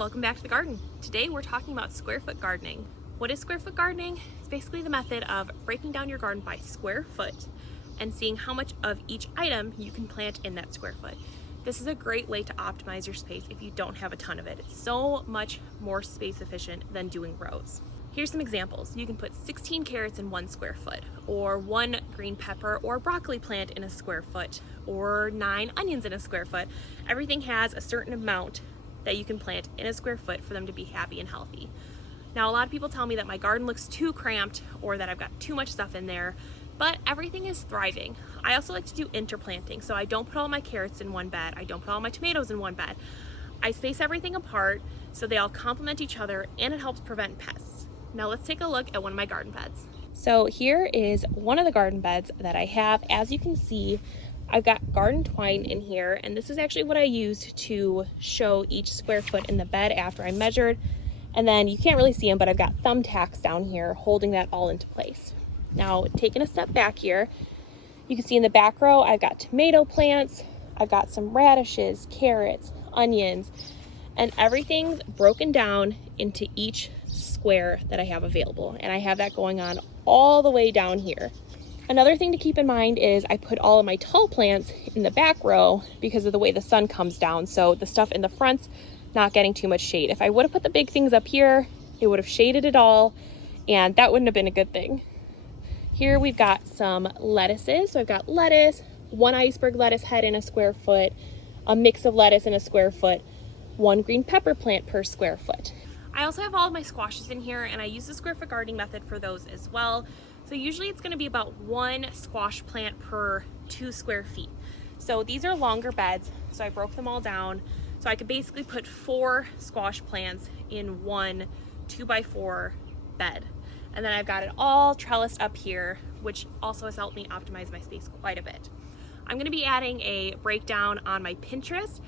welcome back to the garden. Today we're talking about square foot gardening. What is square foot gardening? It's basically the method of breaking down your garden by square foot and seeing how much of each item you can plant in that square foot. This is a great way to optimize your space if you don't have a ton of it. It's so much more space efficient than doing rows. Here's some examples. You can put 16 carrots in 1 square foot, or 1 green pepper or broccoli plant in a square foot, or 9 onions in a square foot. Everything has a certain amount that you can plant in a square foot for them to be happy and healthy. Now, a lot of people tell me that my garden looks too cramped or that I've got too much stuff in there, but everything is thriving. I also like to do interplanting, so I don't put all my carrots in one bed. I don't put all my tomatoes in one bed. I space everything apart so they all complement each other and it helps prevent pests. Now let's take a look at one of my garden beds. So here is one of the garden beds that I have. As you can see, I've got garden twine in here, and this is actually what I used to show each square foot in the bed after I measured. And then you can't really see them, but I've got thumbtacks down here holding that all into place. Now, taking a step back here, you can see in the back row, I've got tomato plants, I've got some radishes, carrots, onions, and everything's broken down into each square that I have available. And I have that going on all the way down here. Another thing to keep in mind is I put all of my tall plants in the back row because of the way the sun comes down. So the stuff in the front's not getting too much shade. If I would have put the big things up here, it would have shaded it all, and that wouldn't have been a good thing. Here we've got some lettuces. So I've got lettuce, 1 iceberg lettuce head in a square foot, a mix of lettuce in a square foot, 1 green pepper plant per square foot. I also have all of my squashes in here, and I use the square foot gardening method for those as well. So usually it's going to be about 1 squash plant per 2 square feet. So these are longer beds, so I broke them all down. So I could basically put 4 squash plants in 1 2x4 bed. And then I've got it all trellised up here, which also has helped me optimize my space quite a bit. I'm going to be adding a breakdown on my Pinterest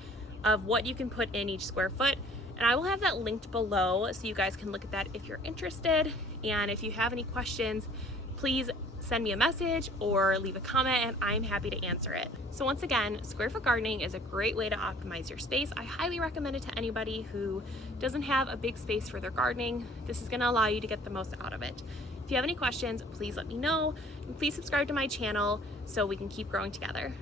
of what you can put in each square foot. And I will have that linked below so you guys can look at that if you're interested. And if you have any questions, please send me a message or leave a comment and I'm happy to answer it. So once again, square foot gardening is a great way to optimize your space. I highly recommend it to anybody who doesn't have a big space for their gardening. This is gonna allow you to get the most out of it. If you have any questions, please let me know, and please subscribe to my channel so we can keep growing together.